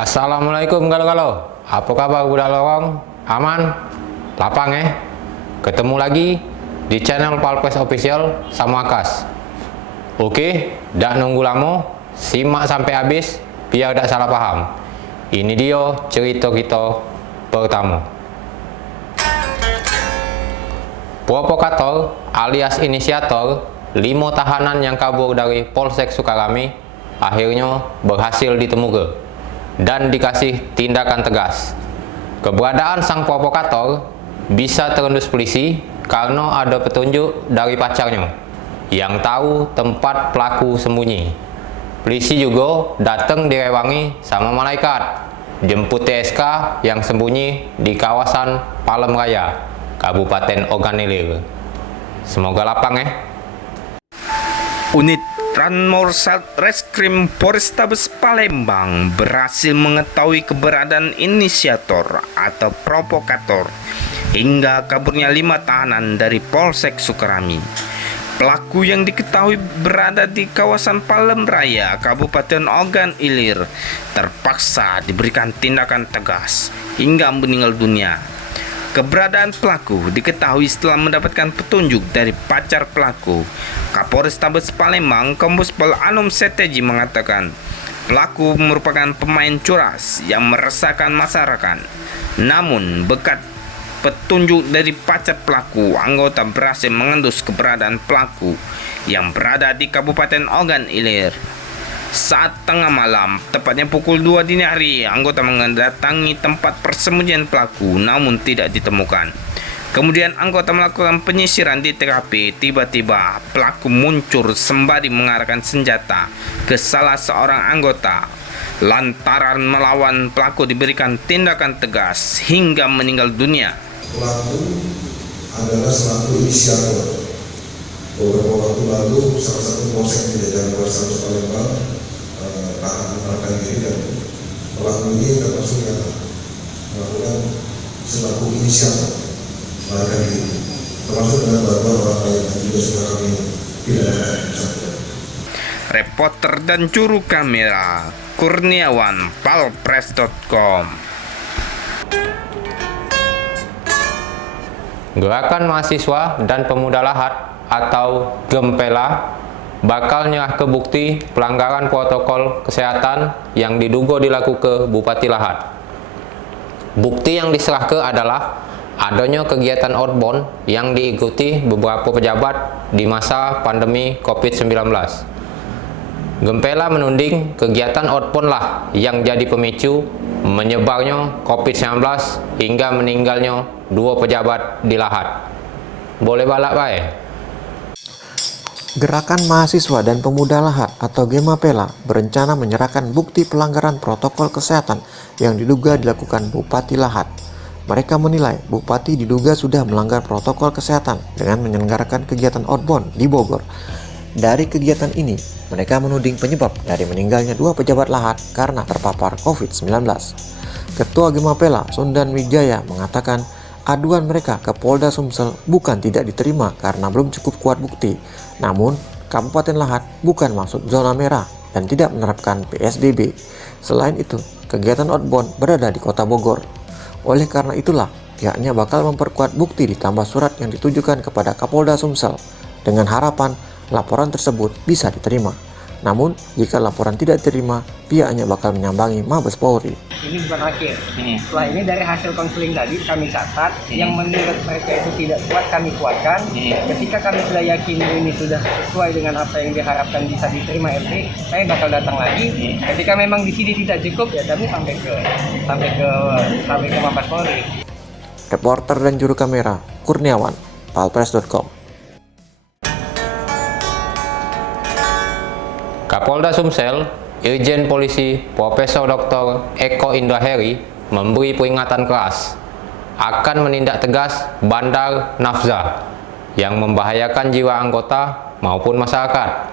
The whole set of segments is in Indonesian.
Assalamualaikum galo-galo. Apa kabar budak lorong? Aman? Lapang Ketemu lagi di channel Palpres Official sama Akas. Oke, dak nunggu lama, simak sampai habis biar dak salah paham. Ini dia cerita kita pertama. Provokator alias inisiator 5 tahanan yang kabur dari Polsek Sukarami akhirnya berhasil ditemukan dan dikasih tindakan tegas. Keberadaan sang provokator bisa terendus polisi karena ada petunjuk dari pacarnya yang tahu tempat pelaku sembunyi. Polisi juga datang direwangi sama malaikat jemput TSK yang sembunyi di kawasan Palem Raya, Kabupaten Ogan Ilir. Semoga lapang Unit Tranmor Satreskrim Polrestabes Palembang berhasil mengetahui keberadaan inisiator atau provokator hingga kaburnya 5 tahanan dari Polsek Sukarami. Pelaku yang diketahui berada di kawasan Palem Raya, Kabupaten Ogan Ilir, terpaksa diberikan tindakan tegas hingga meninggal dunia. Keberadaan pelaku diketahui setelah mendapatkan petunjuk dari pacar pelaku. Kapolrestabes Palembang, Kombes Pol Anum Seteji mengatakan, pelaku merupakan pemain curas yang meresahkan masyarakat. Namun, berkat petunjuk dari pacar pelaku, anggota berhasil mengendus keberadaan pelaku yang berada di Kabupaten Ogan Ilir. Saat tengah malam, tepatnya pukul 2 dini hari, anggota mendatangi tempat persembunyian pelaku namun tidak ditemukan. Kemudian anggota melakukan penyisiran di TKP. Tiba-tiba pelaku muncul sembari mengarahkan senjata ke salah seorang anggota. Lantaran melawan, pelaku diberikan tindakan tegas hingga meninggal dunia. Pelaku adalah selaku inisiator. Beberapa waktu lalu salah satu polsek di jajaran Polrestabes Palembang melarikan diri, dan pelaku ini termasuk yang melakukan selaku inisiator melarikan diri, termasuk dengan beberapa orang lain yang juga sudah kami pidanakan. Reporter dan juru kamera Kurniawan, Palpres.com. Gerakan Mahasiswa dan Pemuda Lahat atau Gempela bakal nyerah ke bukti pelanggaran protokol kesehatan yang diduga dilakukan Bupati Lahat. Bukti yang diserahkan adalah adanya kegiatan outbound yang diikuti beberapa pejabat di masa pandemi COVID-19. Gempela menuding kegiatan outbound lah yang jadi pemicu menyebarnya COVID-19 hingga meninggalnya 2 pejabat di Lahat. Boleh balak baik? Gerakan Mahasiswa dan Pemuda Lahat atau Gemapela berencana menyerahkan bukti pelanggaran protokol kesehatan yang diduga dilakukan Bupati Lahat. Mereka menilai Bupati diduga sudah melanggar protokol kesehatan dengan menyelenggarakan kegiatan outbound di Bogor. Dari kegiatan ini, mereka menuding penyebab dari meninggalnya 2 pejabat Lahat karena terpapar COVID-19. Ketua Gemapela, Sundan Wijaya, mengatakan aduan mereka ke Polda Sumsel bukan tidak diterima karena belum cukup kuat bukti. Namun, Kabupaten Lahat bukan masuk zona merah dan tidak menerapkan PSBB. Selain itu, kegiatan outbound berada di Kota Bogor. Oleh karena itulah, pihaknya bakal memperkuat bukti ditambah surat yang ditujukan kepada Kapolda Sumsel dengan harapan laporan tersebut bisa diterima. Namun, jika laporan tidak diterima, pihaknya bakal menyambangi Mabes Polri. Ini bukan akhir. Setelah ini dari hasil konseling tadi kami catat, yang menurut mereka itu tidak kuat kami kuatkan. Ketika kami sudah yakin ini sudah sesuai dengan apa yang diharapkan bisa diterima RT, saya bakal datang lagi. Ketika memang di sini tidak cukup, ya kami sampai ke Mabes Polri. Reporter dan juru kamera Kurniawan, Palpres.com. Kapolda Sumsel, Irjen Polisi Profesor Dr. Eko Indraheri memberi peringatan keras akan menindak tegas bandar nafza yang membahayakan jiwa anggota maupun masyarakat.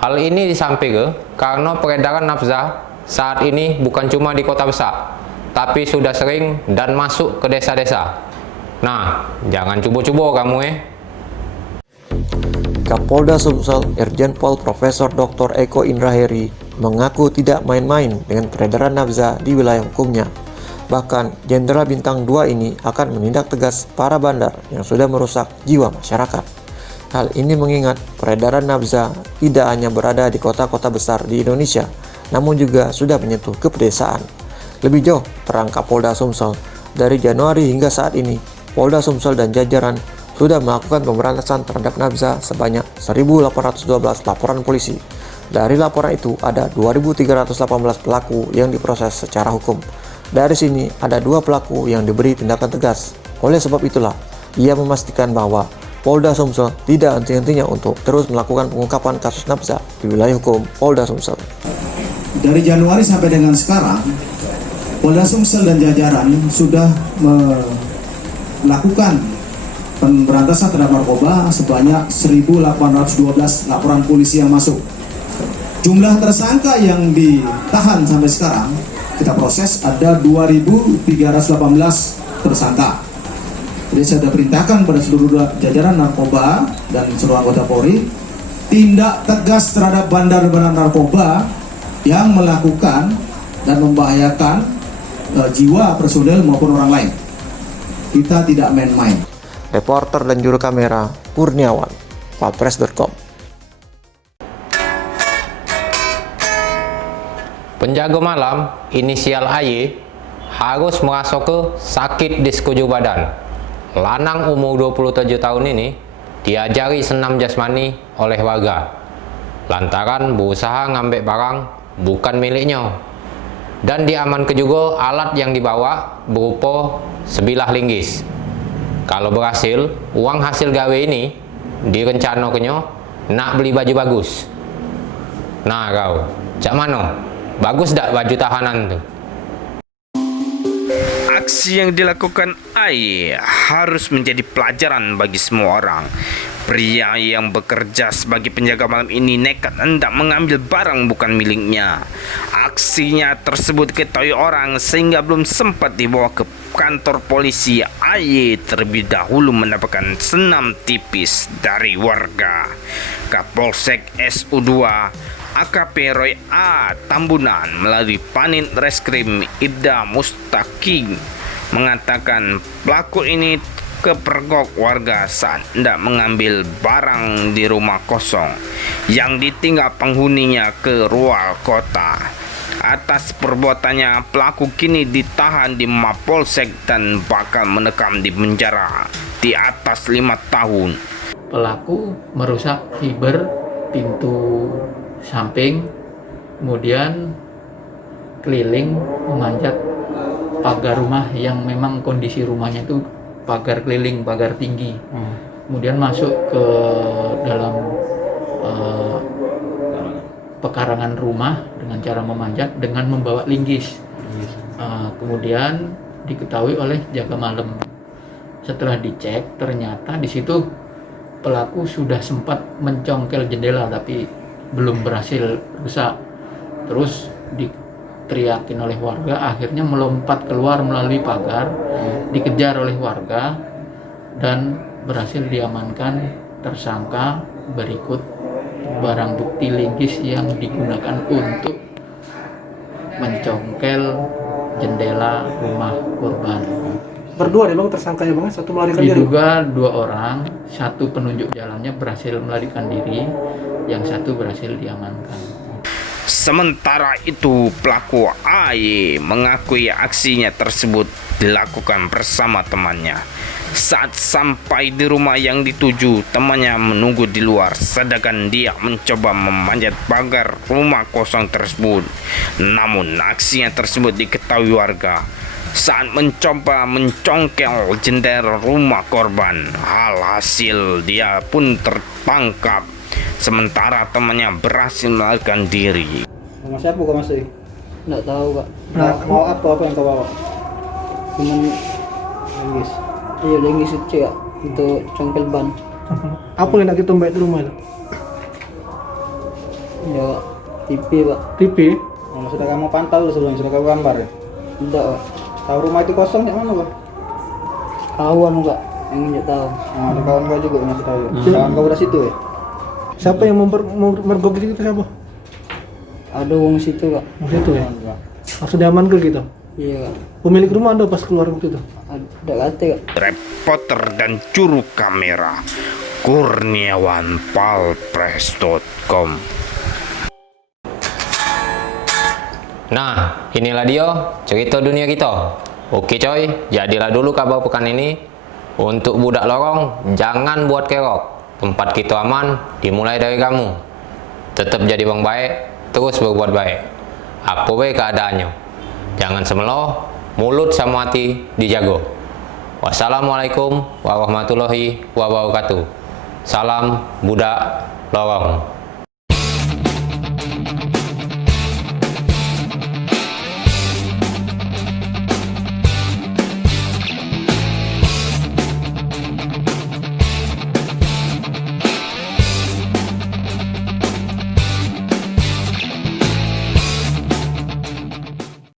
Hal ini disampaikan karena peredaran nafza saat ini bukan cuma di kota besar, tapi sudah sering dan masuk ke desa-desa. Nah, jangan coba-coba kamu Kapolda Sumsel Irjen Pol Profesor Dr. Eko Indraheri mengaku tidak main-main dengan peredaran nafza di wilayah hukumnya. Bahkan, Jenderal Bintang 2 ini akan menindak tegas para bandar yang sudah merusak jiwa masyarakat. Hal ini mengingat peredaran nafza tidak hanya berada di kota-kota besar di Indonesia, namun juga sudah menyentuh ke pedesaan. Lebih jauh, terangkap Polda Sumsel. Dari Januari hingga saat ini, Polda Sumsel dan jajaran sudah melakukan pemberantasan terhadap nafza sebanyak 1.812 laporan polisi. Dari laporan itu ada 2.318 pelaku yang diproses secara hukum. Dari sini ada 2 pelaku yang diberi tindakan tegas. Oleh sebab itulah, ia memastikan bahwa Polda Sumsel tidak henti-hentinya untuk terus melakukan pengungkapan kasus nafza di wilayah hukum Polda Sumsel. Dari Januari sampai dengan sekarang, Polda Sumsel dan jajaran sudah melakukan pemberantasan terhadap narkoba sebanyak 1.812 laporan polisi yang masuk. Jumlah tersangka yang ditahan sampai sekarang kita proses ada 2.318 tersangka. Jadi saya sudah perintahkan pada seluruh jajaran narkoba dan seluruh anggota Polri tindak tegas terhadap bandar-bandar narkoba yang melakukan dan membahayakan jiwa personel maupun orang lain. Kita tidak main-main. Reporter dan juru kamera Kurniawan, Palpres.com. Penjaga malam inisial AY harus merasuk ke sakit di sekujur badan. Lanang umur 27 tahun ini diajari senam jasmani oleh warga lantaran berusaha ngambil barang bukan miliknya. Dan diamankan juga alat yang dibawa berupa sebilah linggis. Kalau berhasil, uang hasil gawe ini direncanakannya nak beli baju bagus. Nah kau, cak mano? Bagus tak baju tahanan tuh? Aksi yang dilakukan AY harus menjadi pelajaran bagi semua orang. Pria yang bekerja sebagai penjaga malam ini nekat hendak mengambil barang bukan miliknya. Aksinya tersebut diketahui orang sehingga belum sempat dibawa ke kantor polisi. AY terlebih dahulu mendapatkan senam tipis dari warga. Kapolsek SU2 AKP Roy A. Tambunan melalui Panit Reskrim Ibda Mustaqim mengatakan pelaku ini kepergok warga saat hendak mengambil barang di rumah kosong yang ditinggal penghuninya ke luar kota. Atas perbuatannya, pelaku kini ditahan di Mapolsek dan bakal mendekam di penjara di atas 5 tahun. Pelaku merusak fiber pintu samping, kemudian keliling memanjat pagar rumah yang memang kondisi rumahnya itu pagar keliling, pagar tinggi. Kemudian masuk ke dalam pekarangan rumah dengan cara memanjat dengan membawa linggis. Kemudian diketahui oleh jaga malam. Setelah dicek, ternyata di situ pelaku sudah sempat mencongkel jendela tapi belum berhasil rusak. Terus diteriakin oleh warga, akhirnya melompat keluar melalui pagar, dikejar oleh warga dan berhasil diamankan tersangka berikut barang bukti linggis yang digunakan untuk mencongkel jendela rumah korban. Berdua nih bang tersangkanya bang, satu melarikan diri. Diduga 2 orang, satu penunjuk jalannya berhasil melarikan diri, yang satu berhasil diamankan. Sementara itu, pelaku AY mengakui aksinya tersebut dilakukan bersama temannya. Saat sampai di rumah yang dituju, temannya menunggu di luar, sedangkan dia mencoba memanjat pagar rumah kosong tersebut. Namun, aksinya tersebut diketahui warga saat mencoba mencongkel jendela rumah korban. Alhasil, dia pun tertangkap. Sementara temannya berhasil melarikan diri. Sama siapa kau masuk? Nggak tahu kak. Mau apa yang kau bawa? Cuman Linggis. iya linggis itu ya untuk congkel ban. Apa yang nak kita tumbek di rumah itu? Ya TV pak. TV. Sudah kamu pantau sebelumnya, sudah kamu gambar ya? Tidak pak. Tahu rumah itu kosong yang mana bang? Kawan kak yang nggak tahu. Ada kawan kau juga yang masih tahu ya? Kawan kau udah situ ya? Siapa yang mergoki itu siapa? Ada wong situ kak. Waktu itu ya? Kak. Langsung diamankan gitu? Iya kak. Pemilik rumah Anda pas keluar waktu itu? Ada kate kak. Reporter dan juru kamera Kurniawan Palpres.com. Nah, inilah dia cerita dunia kita. Oke coy, jadilah dulu kabar pekan ini. Untuk budak lorong, jangan buat kerok. Tempat kita aman, dimulai dari kamu. Tetap jadi orang baik, terus berbuat baik. Apa baik keadaannya. Jangan semelo, mulut sama hati dijago. Wassalamualaikum warahmatullahi wabarakatuh. Salam budak lorong.